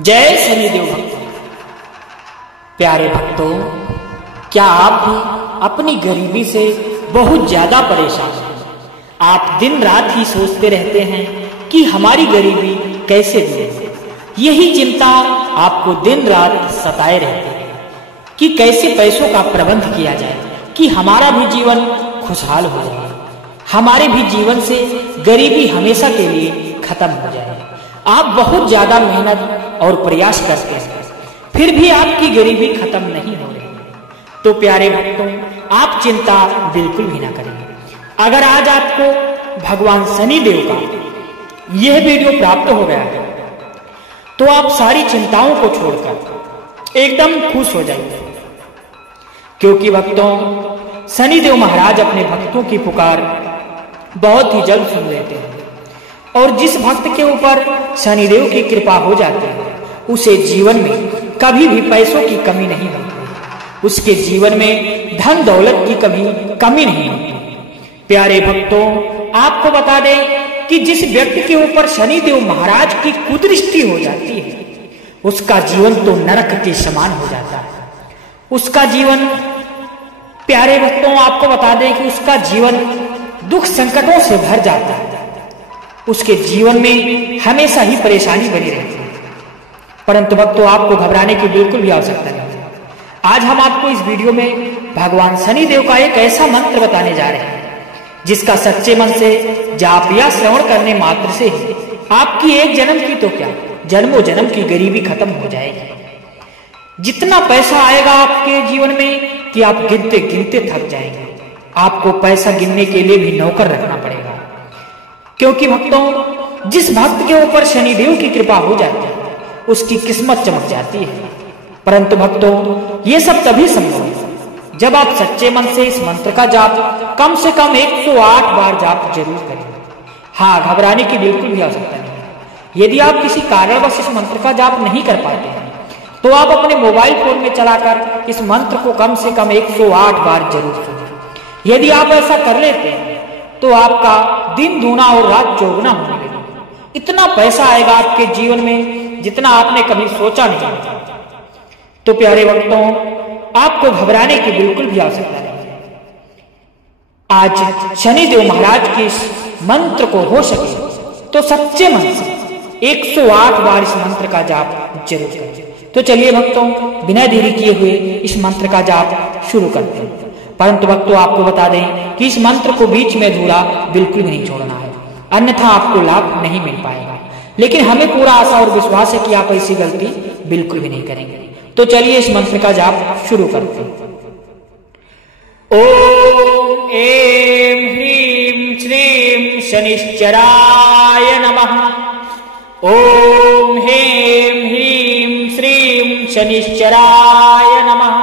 जय शनिदेव भक्तों। प्यारे भक्तों, क्या आप भी अपनी गरीबी से बहुत ज्यादा परेशान हैं? आप दिन रात ही सोचते रहते हैं कि हमारी गरीबी कैसे दूर हो। यही चिंता आपको दिन रात सताए रहती है कि कैसे पैसों का प्रबंध किया जाए कि हमारा भी जीवन खुशहाल हो जाए, हमारे भी जीवन से गरीबी हमेशा के लिए खत्म हो जाए। आप बहुत ज्यादा मेहनत और प्रयास करते हैं, फिर भी आपकी गरीबी खत्म नहीं हो रही। तो प्यारे भक्तों, आप चिंता बिल्कुल भी ना करें। अगर आज आपको भगवान शनिदेव का यह वीडियो प्राप्त हो गया है तो आप सारी चिंताओं को छोड़कर एकदम खुश हो जाइए, क्योंकि भक्तों, शनिदेव महाराज अपने भक्तों की पुकार बहुत ही जल्द सुन लेते हैं। और जिस भक्त के ऊपर शनिदेव की कृपा हो जाती है उसे जीवन में कभी भी पैसों की कमी नहीं होती, उसके जीवन में धन दौलत की कमी नहीं होती। प्यारे भक्तों, आपको बता दें कि जिस व्यक्ति के ऊपर शनिदेव महाराज की कुदृष्टि हो जाती है उसका जीवन तो नरक के समान हो जाता है। उसका जीवन, प्यारे भक्तों, आपको बता दें कि उसका जीवन दुख संकटों से भर जाता है। उसके जीवन में हमेशा ही परेशानी बनी रहती है। परंतु भक्तों, आपको घबराने की बिल्कुल भी आवश्यकता नहीं है। आज हम आपको इस वीडियो में भगवान शनिदेव का एक ऐसा मंत्र बताने जा रहे हैं जिसका सच्चे मन से जाप या श्रवण करने मात्र से ही आपकी एक जन्म की तो क्या, जन्मों जन्म की गरीबी खत्म हो जाएगी। जितना पैसा आएगा आपके जीवन में कि आप गिनते गिनते थक जाएंगे। आपको पैसा गिनने के लिए भी नौकर रखना पड़ेगा, क्योंकि भक्तों, जिस भक्त के ऊपर शनिदेव की कृपा हो जाती है उसकी किस्मत चमक जाती है। परंतु भक्तों, ये सब तभी संभव है जब आप सच्चे मन से इस मंत्र का जाप कम से कम 108 बार जाप जरूर करें। हाँ, घबराने की बिल्कुल भी आवश्यकता नहीं है। यदि आप किसी कारणवश इस मंत्र का जाप नहीं कर पाते हैं तो आप अपने मोबाइल फोन में चलाकर इस मंत्र को कम से कम 108 बार जरूर सुनें। यदि आप ऐसा कर लेते हैं तो आपका दिन दूना और रात चौगुना होने लगेगा। इतना पैसा आएगा आपके जीवन में जितना आपने कभी सोचा नहीं था। तो प्यारे भक्तों, आपको घबराने की बिल्कुल भी आवश्यकता नहीं है। आज शनिदेव महाराज के इस मंत्र को हो सके तो सच्चे मन से 108 बार इस मंत्र का जाप जरूर करें। तो चलिए भक्तों, बिना देरी किए हुए इस मंत्र का जाप शुरू करते हैं। परंतु भक्तों, आपको बता दें कि इस मंत्र को बीच में अधूरा बिल्कुल भी नहीं छोड़ना है, अन्यथा आपको लाभ नहीं मिल पाएगा। लेकिन हमें पूरा आशा और विश्वास है कि आप ऐसी गलती बिल्कुल भी नहीं करेंगे। तो चलिए इस मंत्र का जाप शुरू करते हैं। ओम ऐं ह्रीं श्रीं शनिश्चराय नमः। ओम ऐं ह्रीं श्रीं शनिश्चराय नमः।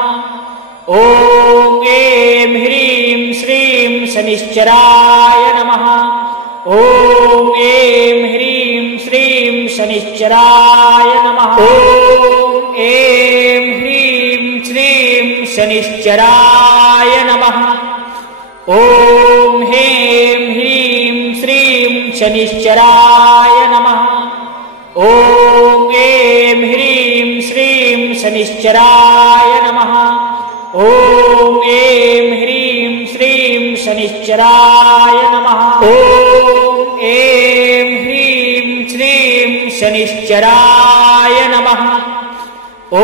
ओम ऐं ह्रीं श्रीं शनिश्चराय नमः। ओम ऐं ह्रीं श्रीं शनिश्चराय नमः। ओम ऐं ह्रीं श्रीं शनिश्चराय नमः। ओम ऐं ह्रीं श्रीं शनिश्चराय नमः। ओम ऐं ह्रीं श्रीं शनिश्चराय नमः। ओम ऐं ह्रीं श्रीं शनिश्चराय नमः। ओम ऐं ह्रीं श्रीं शनिश्चराय नमः।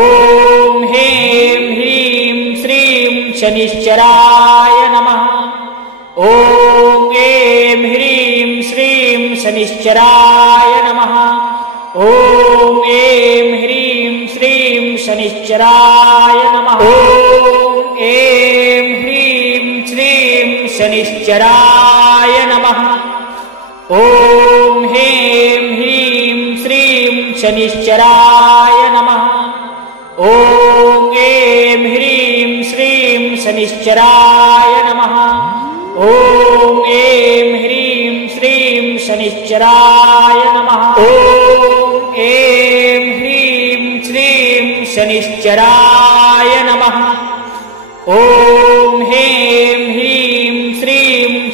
ओम ऐं ह्रीं श्रीं शनिश्चराय नमः। ओम ऐं ह्रीं श्रीं शनिश्चराय नमः। ओम ऐं ह्रीं श्रीं शनिश्चराय नमः। ओम ऐं ह्रीं श्रीं शनिश्चराय नमः। ओम ऐं ह्रीं श्रीं शनिश्चराय नमः। ओम ऐं ह्रीं श्रीं शनिश्चराय नमः। ओम ऐं ह्रीं श्रीं शनिश्चराय नमः। ओम ऐं ह्रीं श्रीं शनिश्चराय नमः। ओम ऐं ह्रीं श्रीं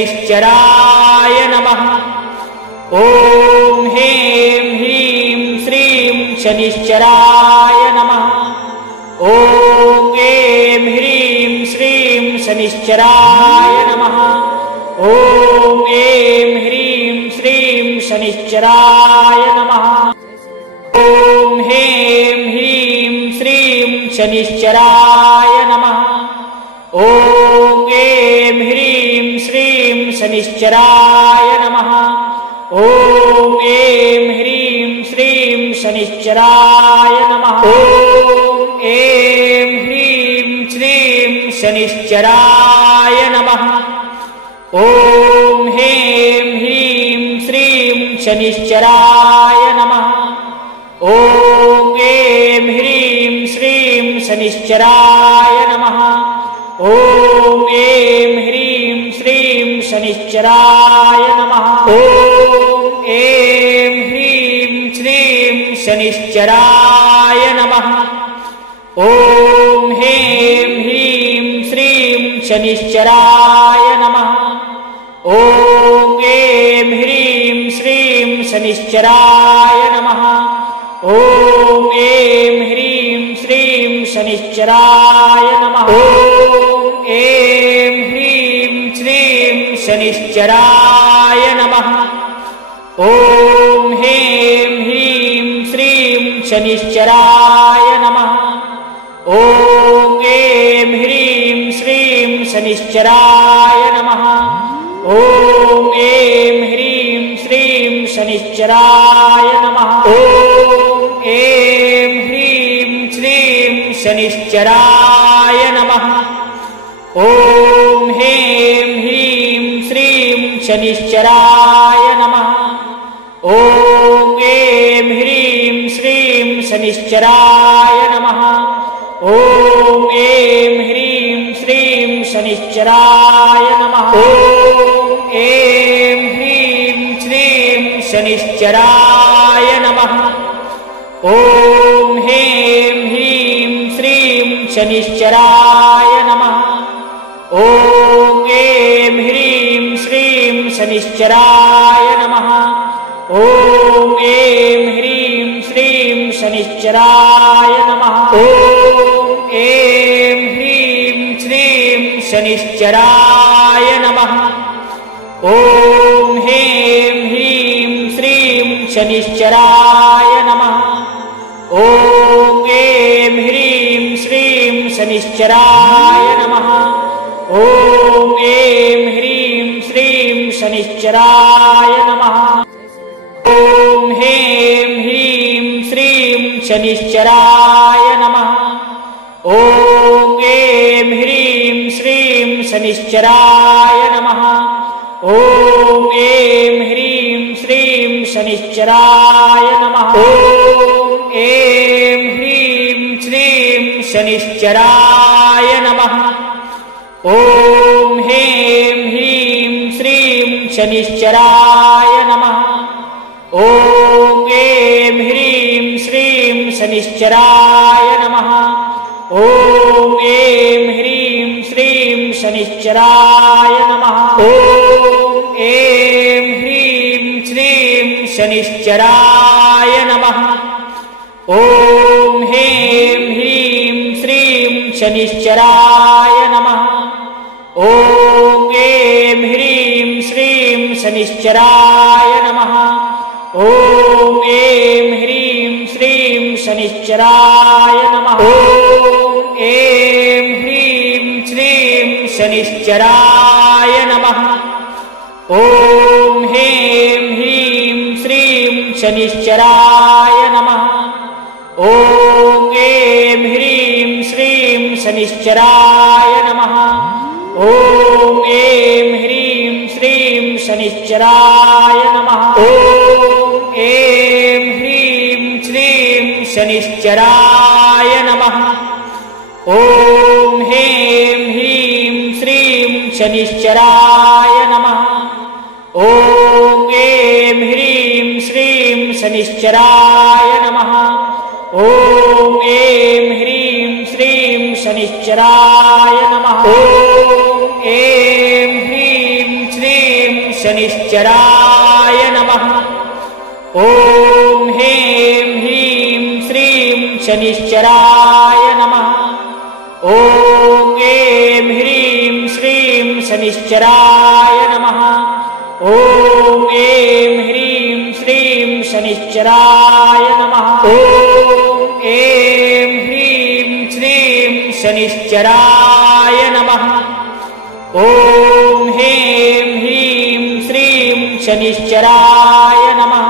शनिश्चराय नमः। ॐ ह्रीं ह्रीं श्रीं शनिश्चराय नमः। ॐ ऐं ह्रीं श्रीं शनिश्चराय नमः। ॐ ऐं ह्रीं श्रीं शनिश्चराय नमः। ॐ ह्रीं ह्रीं श्रीं शनिश्चराय नमः। ॐ ऐं ह्रीं श्रीं शनिश्चराय नमः। ॐ ऐं ह्रीं श्रीं शनिश्चराय नमः। ॐ ऐं ह्रीं श्रीं शनिश्चराय नमः। ॐ ह्रीं ह्रीं श्रीं शनिश्चराय नमः। ॐ ऐं ह्रीं श्रीं शनिश्चराय नमः। ॐ ऐं ह्रीं श्रीं शनिश्चराय नमः। ॐ ऐं ह्रीं श्रीं शनिश्चराय नमः। ॐ ह्रीं ह्रीं श्रीं शनिश्चराय नमः। ॐ ऐं ह्रीं श्रीं शनिश्चराय नमः। ॐ ऐं ह्रीं श्रीं शनिश्चराय नमः। ॐ ऐं ह्रीं श्रीं शनिश्चराय नमः। ॐ ह्रीं ह्रीं श्रीं शनिश्चराय नमः। ॐ ऐं ह्रीं श्रीं शनिश्चराय नमः। ॐ ऐं ह्रीं श्रीं शनिश्चराय नमः। ॐ ऐं ह्रीं श्रीं शनिश्चराय नमः। ॐ ह्रीं ह्रीं श्रीं शनिश्चराय नमः। ॐ ऐं ह्रीं श्रीं शनिश्चराय नमः। ॐ ऐं ह्रीं श्रीं शनिश्चराय नमः। ॐ ऐं ह्रीं श्रीं शनिश्चराय नमः। ॐ ह्रीं ह्रीं श्रीं शनिश्चराय नमः। ॐ ऐं ह्रीं श्रीं शनिश्चराय नमः। ॐ ऐं ह्रीं श्रीं शनिश्चराय नमः। ॐ ऐं ह्रीं श्रीं शनिश्चराय नमः। ॐ ह्रीं ह्रीं श्रीं शनिश्चराय नमः। ॐ ऐं ह्रीं श्रीं शनिश्चराय नमः। ॐ ऐं ह्रीं श्रीं शनिश्चराय नमः। ॐ ह्रीं ह्रीं श्रीं शनिश्चराय नमः। ॐ ऐं ह्रीं श्रीं शनिश्चराय नमः। ॐ ऐं ह्रीं श्रीं शनिश्चराय नमः। ॐ ऐं ह्रीं श्रीं शनिश्चराय नमः। ॐ ह्रीं ह्रीं श्रीं शनिश्चराय नमः। ॐ ऐं ह्रीं श्रीं शनिश्चराय नमः। ॐ ऐं ह्रीं श्रीं शनिश्चराय नमः। ॐ ऐं ह्रीं श्रीं शनिश्चराय नमः। ॐ ह्रीं ह्रीं श्रीं शनिश्चराय नमः। ॐ ऐं ह्रीं श्रीं शनिश्चराय नमः। ॐ ऐं ह्रीं श्रीं शनिश्चराय नमः। ॐ ऐं ह्रीं श्रीं शनिश्चराय नमः। ॐ ह्रीं ह्रीं श्रीं शनिश्चराय नमः। ॐ ऐं ह्रीं श्रीं शनिश्चराय नमः। ॐ ऐं ह्रीं श्रीं शनिश्चराय नमः। ॐ ऐं ह्रीं श्रीं शनिश्चराय नमः। ॐ ह्रीं ह्रीं श्रीं शनिश्चराय नमः। ॐ ऐं ह्रीं श्रीं शनिश्चराय नमः। ॐ ऐं ह्रीं श्रीं शनिश्चराय नमः। ॐ ऐं ह्रीं श्रीं शनिश्चराय नमः। ॐ ह्रीं ह्रीं श्रीं शनिश्चराय नमः। ॐ ऐं ह्रीं श्रीं शनिश्चराय नमः। ॐ ऐं ह्रीं श्रीं शनिश्चराय नमः। ॐ ऐं ह्रीं श्रीं शनिश्चराय नमः। ॐ ह्रीं ह्रीं श्रीं शनिश्चराय नमः।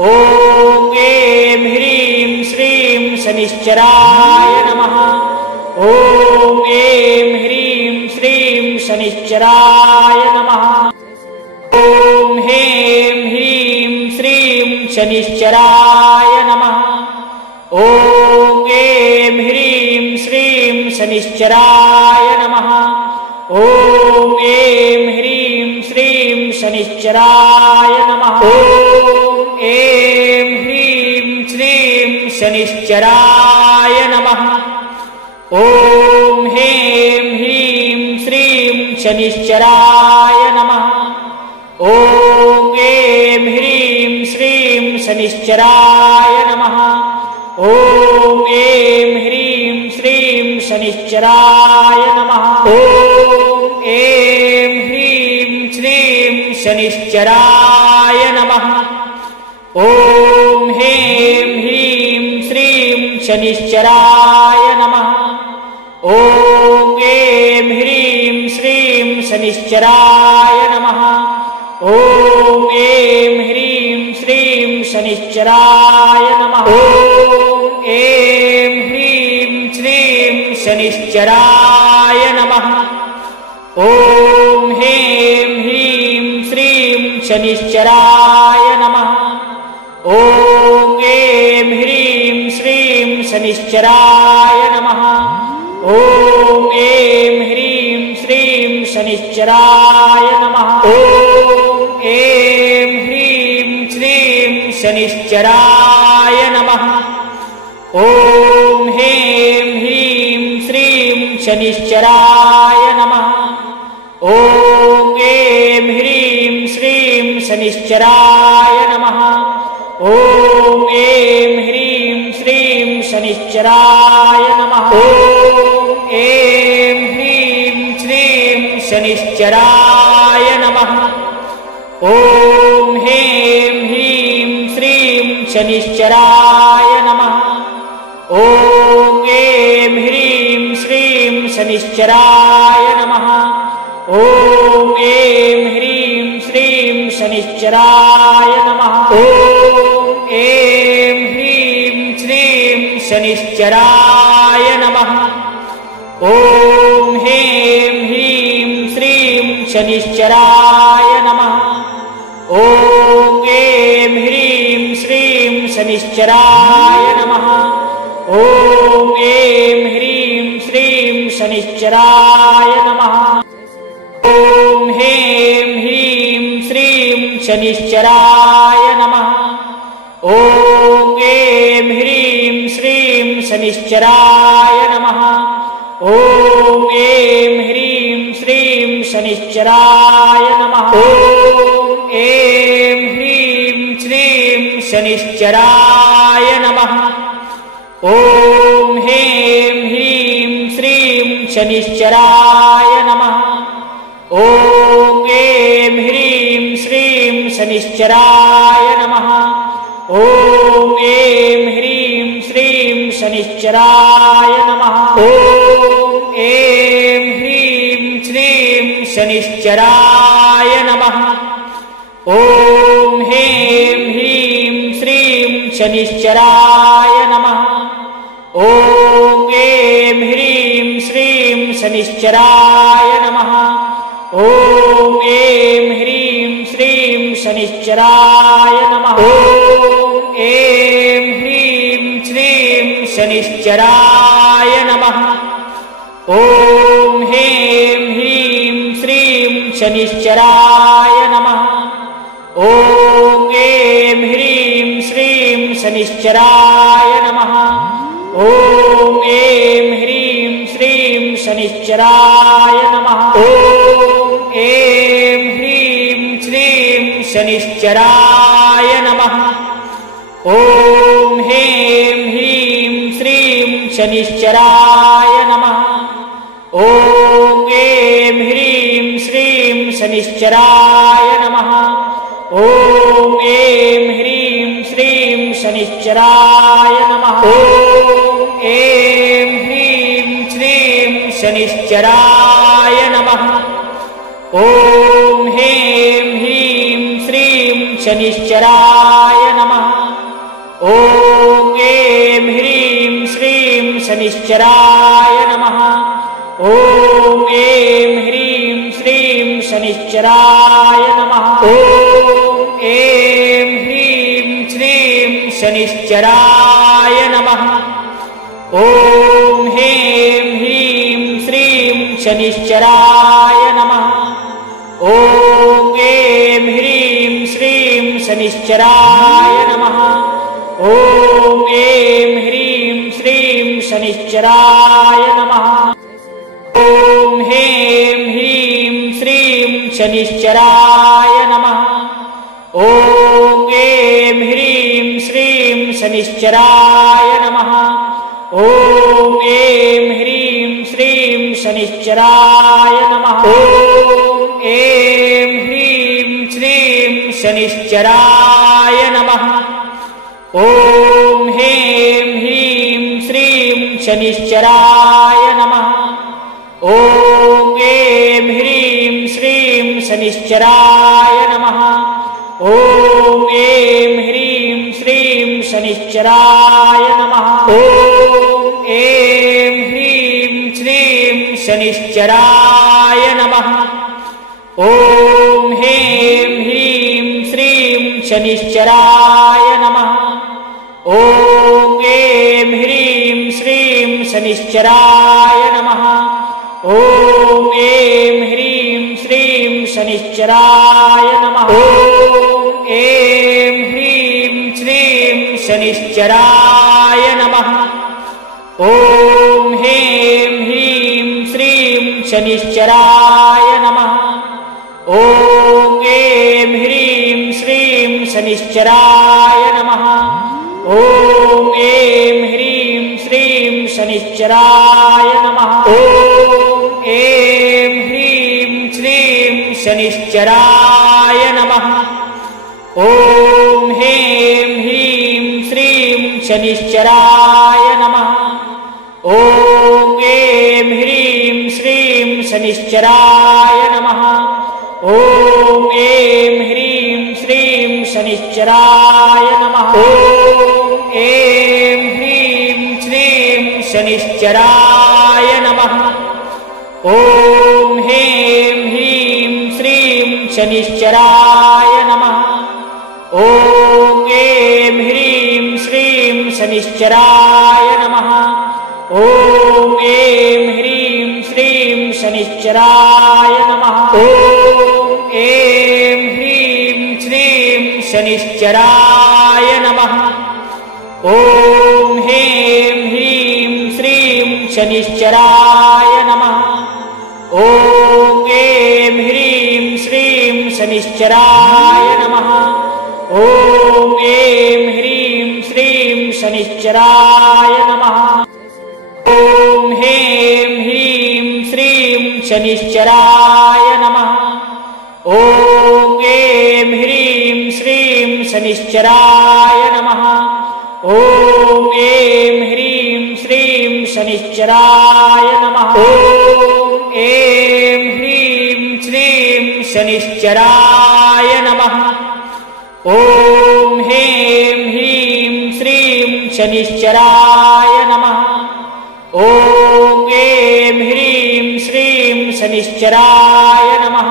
ॐ ऐं ह्रीं श्रीं शनिश्चराय नमः। ॐ ऐं ह्रीं श्रीं शनिश्चराय नमः। ॐ ह्रीं ह्रीं श्रीं शनिश्चराय नमः। ॐ ऐं ह्रीं श्रीं शनिश्चराय नमः। ॐ ऐं ह्रीं श्रीं शनिश्चराय नमः। ॐ ऐं ह्रीं श्रीं शनिश्चराय नमः। ॐ ह्रीं ह्रीं श्रीं शनिश्चराय नमः। ॐ ऐं ह्रीं श्रीं शनिश्चराय नमः। ॐ ऐं ह्रीं श्रीं शनिश्चराय नमः। ॐ ऐं ह्रीं श्रीं शनिश्चराय नमः। ॐ ह्रीं ह्रीं श्रीं शनिश्चराय नमः। ॐ ऐं ह्रीं श्रीं शनिश्चराय नमः। ॐ ऐं ह्रीं श्रीं शनिश्चराय नमः। ॐ ऐं ह्रीं श्रीं शनिश्चराय नमः। ॐ ह्रीं ह्रीं श्रीं शनिश्चराय नमः। ॐ ऐं ह्रीं श्रीं शनिश्चराय नमः। ॐ ऐं ह्रीं श्रीं शनिश्चराय नमः। ॐ ऐं ह्रीं श्रीं शनिश्चराय नमः। ॐ ह्रीं ह्रीं श्रीं शनिश्चराय नमः। ॐ ऐं ह्रीं श्रीं शनिश्चराय नमः। ॐ ऐं ह्रीं श्रीं शनिश्चराय नमः। ॐ ऐं ह्रीं श्रीं शनिश्चराय नमः। ॐ ह्रीं ह्रीं श्रीं शनिश्चराय नमः। ॐ ऐं ह्रीं श्रीं शनिश्चराय नमः। ॐ ऐं ह्रीं श्रीं शनिश्चराय नमः। ॐ ऐं ह्रीं श्रीं शनिश्चराय नमः। ॐ ह्रीं ह्रीं श्रीं शनिश्चराय नमः। ॐ ऐं ह्रीं श्रीं शनिश्चराय नमः। ॐ ऐं ह्रीं श्रीं शनिश्चराय नमः। ॐ ह्रीं ह्रीं श्रीं शनिश्चराय नमः। ॐ ऐं ह्रीं श्रीं शनिश्चराय नमः। ॐ ऐं ह्रीं श्रीं शनिश्चराय नमः। ॐ ऐं ह्रीं श्रीं शनिश्चराय नमः। ॐ ह्रीं ह्रीं श्रीं शनिश्चराय नमः। ॐ ऐं ह्रीं श्रीं शनिश्चराय नमः। ॐ ऐं ह्रीं श्रीं शनिश्चराय नमः। ॐ ऐं ह्रीं श्रीं शनिश्चराय नमः। ॐ ह्रीं ह्रीं श्रीं शनिश्चराय नमः। ॐ ऐं ह्रीं श्रीं शनिश्चराय नमः। ॐ ऐं ह्रीं श्रीं शनिश्चराय नमः। ॐ ऐं ह्रीं श्रीं शनिश्चराय नमः। ॐ ह्रीं ह्रीं श्रीं शनिश्चराय नमः। ॐ ऐं ह्रीं श्रीं शनिश्चराय नमः। ॐ ऐं ह्रीं श्रीं शनिश्चराय नमः। ॐ ऐं ह्रीं शनिश्चराय नमः। ॐ ह्रीं ह्रीं श्रीं शनिश्चराय नमः। ॐ ऐं ह्रीं श्रीं शनिश्चराय नमः। ॐ ऐं ह्रीं श्रीं शनिश्चराय नमः। ॐ ऐं ह्रीं श्रीं शनिश्चराय नमः। ॐ ह्रीं ह्रीं श्रीं शनिश्चराय नमः। ॐ ऐं ह्रीं श्रीं शनिश्चराय नमः। ॐ ऐं ह्रीं श्रीं शनिश्चराय नमः। ॐ ऐं ह्रीं श्रीं शनिश्चराय नमः। ॐ ह्रीं ह्रीं श्रीं शनिश्चराय नमः। ॐ ऐं ह्रीं श्रीं शनिश्चराय नमः। ॐ ऐं ह्रीं श्रीं शनिश्चराय नमः। ॐ ह्रीं ह्रीं श्रीं शनिश्चराय नमः। ॐ ऐं ह्रीं श्रीं शनिश्चराय नमः। ॐ ऐं ह्रीं श्रीं शनिश्चराय नमः। ॐ ऐं ह्रीं श्रीं शनिश्चराय नमः। ॐ ह्रीं ह्रीं श्रीं शनिश्चराय नमः। ॐ ऐं ह्रीं श्रीं शनिश्चराय नमः। ॐ ऐं ह्रीं श्रीं शनिश्चराय नमः। ॐ ऐं ह्रीं श्रीं शनिश्चराय नमः। ॐ ह्रीं ह्रीं श्रीं शनिश्चराय नमः। ॐ ऐं ह्रीं श्रीं शनिश्चराय नमः। ॐ ऐं ह्रीं श्रीं शनिश्चराय नमः। ॐ ऐं ह्रीं श्रीं शनिश्चराय नमः। ॐ ह्रीं ह्रीं श्रीं शनिश्चराय नमः। ॐ ऐं ह्रीं श्रीं शनिश्चराय नमः। ॐ ऐं ह्रीं श्रीं शनिश्चराय नमः। ॐ ऐं ह्रीं श्रीं शनिश्चराय नमः। ॐ ह्रीं ह्रीं श्रीं शनिश्चराय नमः। ॐ ऐं ह्रीं श्रीं शनिश्चराय नमः। ॐ ऐं ह्रीं श्रीं शनिश्चराय नमः। ॐ ऐं ह्रीं श्रीं शनिश्चराय नमः। ॐ ह्रीं ह्रीं श्रीं शनिश्चराय नमः। ॐ ऐं ह्रीं श्रीं शनिश्चराय नमः। ॐ ऐं ह्रीं श्रीं शनिश्चराय नमः। ॐ ऐं ह्रीं श्रीं शनिश्चराय नमः। ॐ ह्रीं ह्रीं श्रीं शनिश्चराय नमः। ॐ ऐं ह्रीं श्रीं शनिश्चराय नमः। ॐ ऐं ह्रीं श्रीं शनिश्चराय नमः। ॐ ह्रीं ह्रीं श्रीं शनिश्चराय नमः। ॐ ऐं ह्रीं श्रीं शनिश्चराय नमः। ॐ ऐं ह्रीं श्रीं शनिश्चराय नमः। ॐ ऐं ह्रीं श्रीं शनिश्चराय नमः। ॐ ह्रीं ह्रीं श्रीं शनिश्चराय नमः। ॐ ऐं ह्रीं श्रीं शनिश्चराय नमः।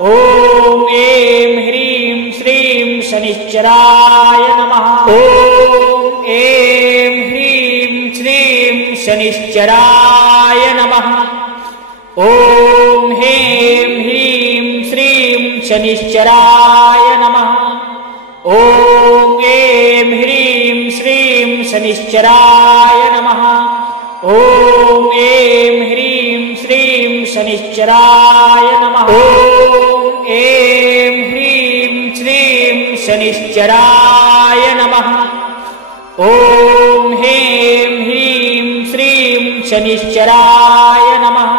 ॐ ऐं ह्रीं श्रीं शनिश्चराय नमः। ॐ ऐं ह्रीं श्रीं शनिश्चराय नमः। ॐ ह्रीं ह्रीं श्रीं शनिश्चराय नमः। ॐ ऐं ह्रीं श्रीं शनिश्चराय नमः। ॐ ऐं ह्रीं श्रीं शनिश्चराय नमः। ॐ ऐं ह्रीं श्रीं शनिश्चराय नमः। ॐ ह्रीं ह्रीं श्रीं शनिश्चराय नमः।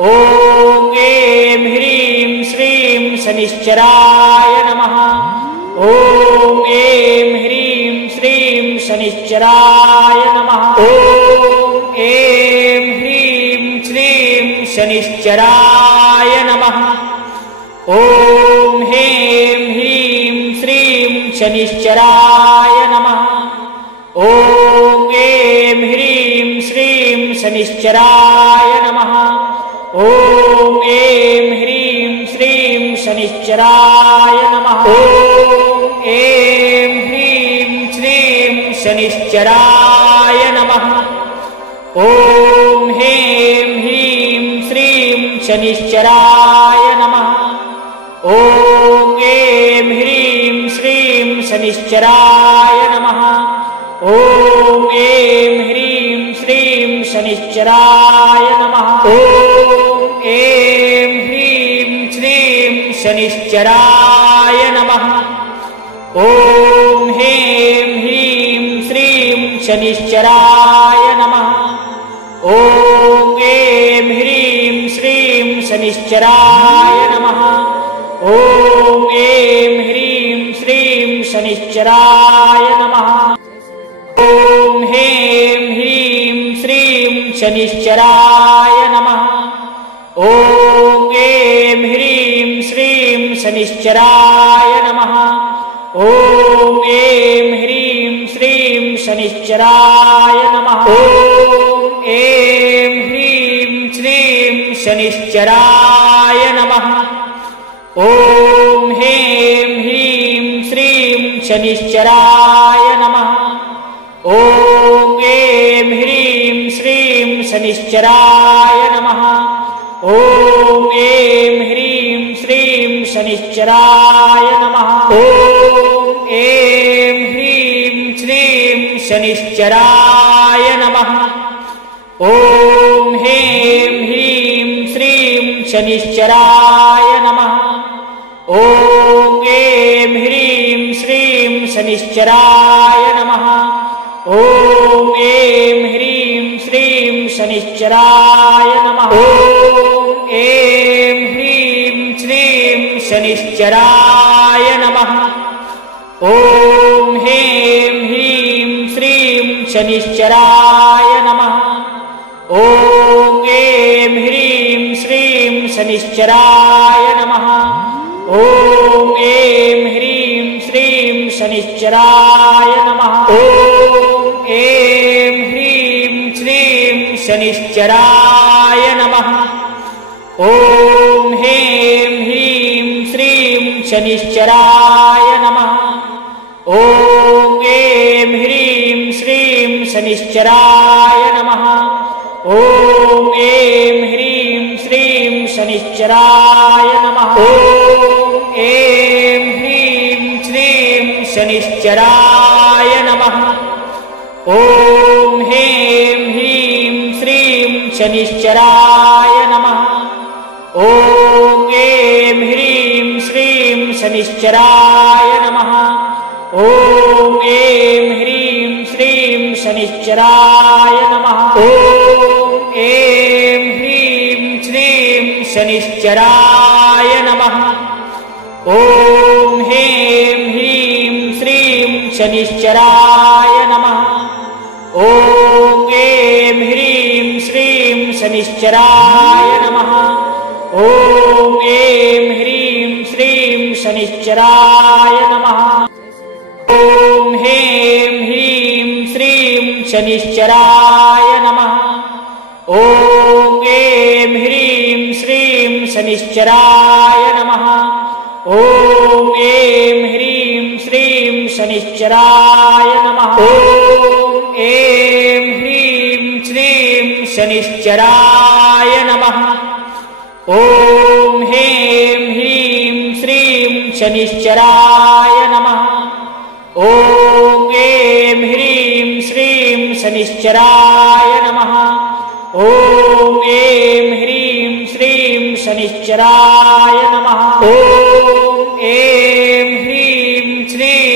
ॐ ऐं ह्रीं श्रीं शनिश्चराय नमः। ॐ ऐं ह्रीं श्रीं शनिश्चराय नमः। ॐ ऐं ह्रीं श्रीं शनिश्चराय नमः। ॐ ह्रीं ह्रीं श्रीं शनिश्चराय नमः। ॐ ऐं ह्रीं श्रीं शनिश्चराय नमः। ॐ ऐं ह्रीं श्रीं शनिश्चराय नमः। ॐ ऐं ह्रीं श्रीं शनिश्चराय नमः। ॐ ह्रीं ह्रीं श्रीं शनिश्चराय नमः। ॐ ऐं ह्रीं श्रीं शनिश्चराय नमः। ॐ ऐं ह्रीं श्रीं शनिश्चराय नमः। ॐ ऐं ह्रीं श्रीं शनिश्चराय नमः। ॐ ह्रीं ह्रीं श्रीं शनिश्चराय नमः। ॐ ऐं ह्रीं श्रीं शनिश्चराय नमः। ॐ ऐं ह्रीं श्रीं शनिश्चराय नमः। ॐ ह्रीं ह्रीं श्रीं शनिश्चराय नमः। ॐ ऐं ह्रीं श्रीं शनिश्चराय नमः। ॐ ऐं ह्रीं श्रीं शनिश्चराय नमः। ॐ ऐं ह्रीं श्रीं शनिश्चराय नमः। ॐ ह्रीं ह्रीं श्रीं शनिश्चराय नमः। ॐ ऐं ह्रीं श्रीं शनिश्चराय नमः। ॐ ऐं ह्रीं श्रीं शनिश्चराय नमः। ॐ ऐं ह्रीं श्रीं शनिश्चराय नमः। ॐ ह्रीं ह्रीं श्रीं शनिश्चराय नमः। ॐ ऐं ह्रीं श्रीं शनिश्चराय नमः। ॐ ऐं ह्रीं श्रीं शनिश्चराय नमः। ॐ ऐं ह्रीं श्रीं शनिश्चराय नमः। ॐ ह्रीं ह्रीं श्रीं शनिश्चराय नमः। ॐ ऐं ह्रीं श्रीं शनिश्चराय नमः। ॐ ऐं ह्रीं श्रीं शनिश्चराय नमः। ॐ ऐं ह्रीं श्रीं शनिश्चराय नमः। ॐ ह्रीं ह्रीं श्रीं शनिश्चराय नमः। ॐ ऐं ह्रीं श्रीं शनिश्चराय नमः। ॐ ऐं ह्रीं श्रीं शनिश्चराय नमः। ॐ ऐं ह्रीं श्रीं शनिश्चराय नमः। ॐ ह्रीं ह्रीं श्रीं शनिश्चराय नमः। ॐ ऐं ह्रीं श्रीं शनिश्चराय नमः। ॐ ऐं ह्रीं श्रीं शनिश्चराय नमः। ॐ ऐं ह्रीं श्रीं शनिश्चराय नमः। ॐ ह्रीं ह्रीं श्रीं शनिश्चराय नमः। ॐ ऐं ह्रीं श्रीं शनिश्चराय नमः। ॐ ऐं ह्रीं श्रीं शनिश्चराय नमः। ॐ ह्रीं ह्रीं श्रीं शनिश्चराय नमः। ॐ ऐं ह्रीं श्रीं शनिश्चराय नमः। ॐ ऐं ह्रीं श्रीं शनिश्चराय नमः। ॐ ऐं ह्रीं श्रीं शनिश्चराय नमः। ॐ ह्रीं ह्रीं श्रीं शनिश्चराय नमः। ॐ ऐं ह्रीं श्रीं शनिश्चराय नमः। ॐ ऐं ह्रीं श्रीं शनिश्चराय नमः। ॐ ऐं ह्रीं श्रीं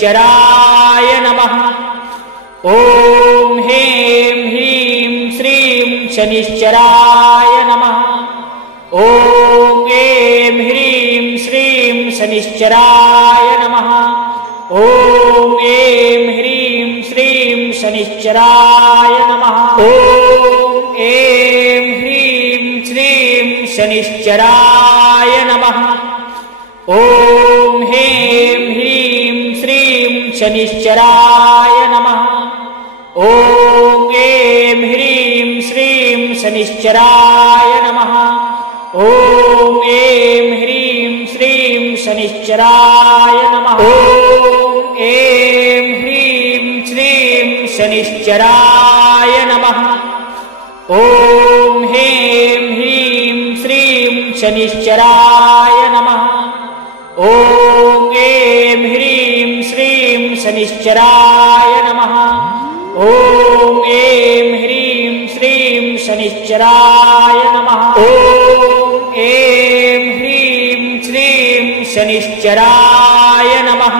शनिश्चराय नमः। ॐ ह्रीं ह्रीं श्रीं शनिश्चराय नमः। ॐ ऐं ह्रीं श्रीं शनिश्चराय नमः। ॐ ऐं ह्रीं श्रीं शनिश्चराय नमः। ॐ ऐं ह्रीं श्रीं शनिश्चराय नमः। ॐ ह्रीं ह्रीं श्रीं शनिश्चराय नमः। ॐ ऐं ह्रीं श्रीं शनिश्चराय नमः। ॐ ऐं ह्रीं श्रीं शनिश्चराय नमः। ॐ ऐं ह्रीं श्रीं शनिश्चराय नमः। ॐ ह्रीं ह्रीं श्रीं शनिश्चराय नमः। ॐ ऐं ह्रीं श्रीं शनिश्चराय नमः। ॐ ऐं ह्रीं श्रीं शनिश्चराय नमः। ॐ ऐं ह्रीं श्रीं शनिश्चराय नमः।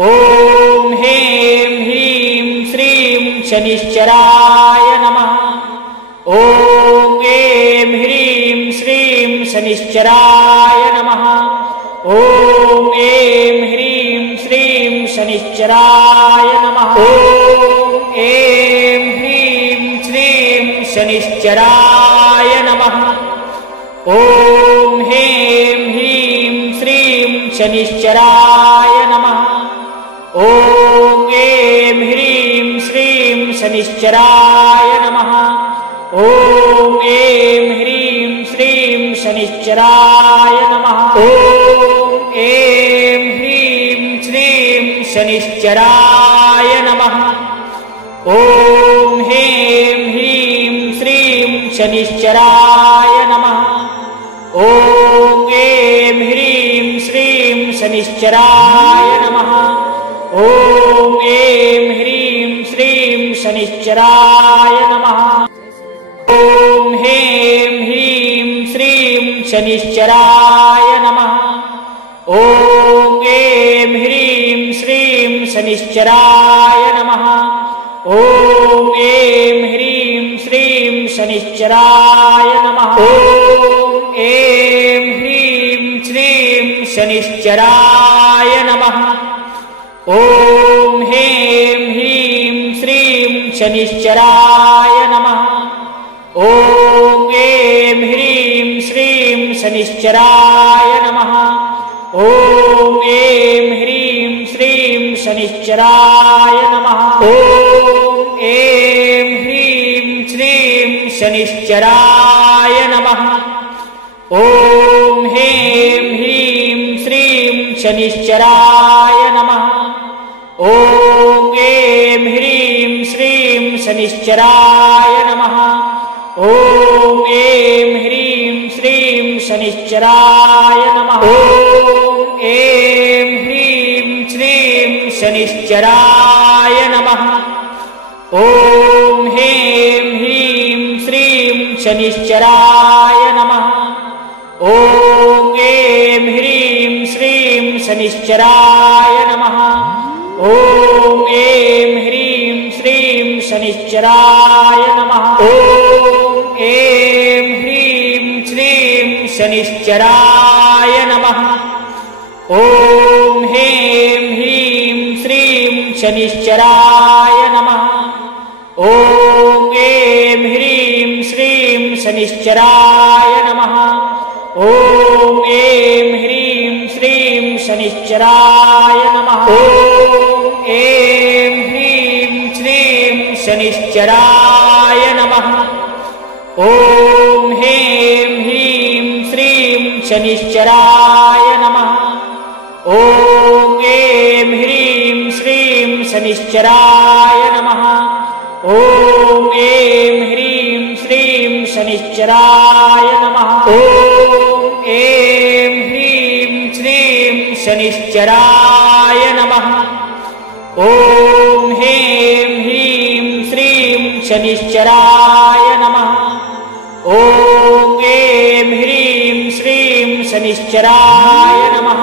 ॐ ह्रीं ह्रीं श्रीं शनिश्चराय नमः। ॐ ऐं ह्रीं श्रीं शनिश्चराय नमः। ॐ ऐं ह्रीं श्रीं शनिश्चराय नमः। ॐ ऐं ह्रीं श्रीं शनिश्चराय नमः। ॐ ह्रीं ह्रीं श्रीं शनिश्चराय नमः। ॐ ऐं ह्रीं श्रीं शनिश्चराय नमः। ॐ ऐं ह्रीं श्रीं शनिश्चराय नमः। ॐ ऐं ह्रीं श्रीं शनिश्चराय नमः। ॐ ह्रीं ह्रीं श्रीं शनिश्चराय नमः। ॐ ऐं ह्रीं श्रीं शनिश्चराय नमः। ॐ ऐं ह्रीं श्रीं शनिश्चराय नमः। ॐ ह्रीं ह्रीं श्रीं शनिश्चराय नमः। ॐ ऐं ह्रीं श्रीं शनिश्चराय नमः। ॐ ऐं ह्रीं श्रीं शनिश्चराय नमः। ॐ ऐं ह्रीं श्रीं शनिश्चराय नमः। ॐ ह्रीं ह्रीं श्रीं शनिश्चराय नमः। ॐ ऐं ह्रीं श्रीं शनिश्चराय नमः। ॐ ऐं ह्रीं श्रीं शनिश्चराय नमः। ॐ ऐं ह्रीं श्रीं शनिश्चराय नमः। ॐ ह्रीं ह्रीं श्रीं शनिश्चराय नमः। ॐ ऐं ह्रीं श्रीं शनिश्चराय नमः। ॐ ऐं ह्रीं श्रीं शनिश्चराय नमः। ॐ ऐं ह्रीं श्रीं शनिश्चराय नमः। ॐ ह्रीं ह्रीं श्रीं शनिश्चराय नमः। ॐ ऐं ह्रीं श्रीं शनिश्चराय नमः। ॐ ऐं ह्रीं श्रीं शनिश्चराय नमः। ॐ ऐं ह्रीं श्रीं शनिश्चराय नमः। ॐ ह्रीं ह्रीं श्रीं शनिश्चराय नमः। ॐ ऐं ह्रीं श्रीं शनिश्चराय नमः। ॐ ऐं ह्रीं श्रीं शनिश्चराय नमः। ॐ ऐं ह्रीं श्रीं शनिश्चराय नमः। ॐ ह्रीं ह्रीं श्रीं शनिश्चराय नमः। ॐ ऐं ह्रीं श्रीं शनिश्चराय नमः। ॐ ऐं ह्रीं श्रीं शनिश्चराय नमः। ॐ ऐं ह्रीं श्रीं शनिश्चराय नमः। ॐ ह्रीं ह्रीं श्रीं शनिश्चराय नमः। ॐ ऐं ह्रीं श्रीं शनिश्चराय नमः।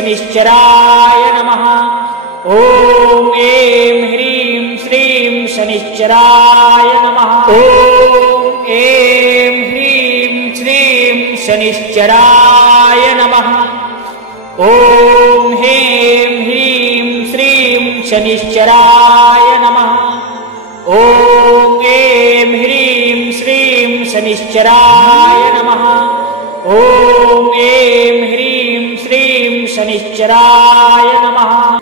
शनिश्चराय नमः। ॐ ऐं ह्रीं श्रीं शनिश्चराय नमः। ॐ ऐं ह्रीं श्रीं शनिश्चराय नमः। ॐ ऐं ह्रीं श्रीं शनिश्चराय नमः। ॐ ऐं ह्रीं श्रीं शनिश्चराय नमः। ॐ ऐं ह्रीं श्रीं शनिश्चराय नमः।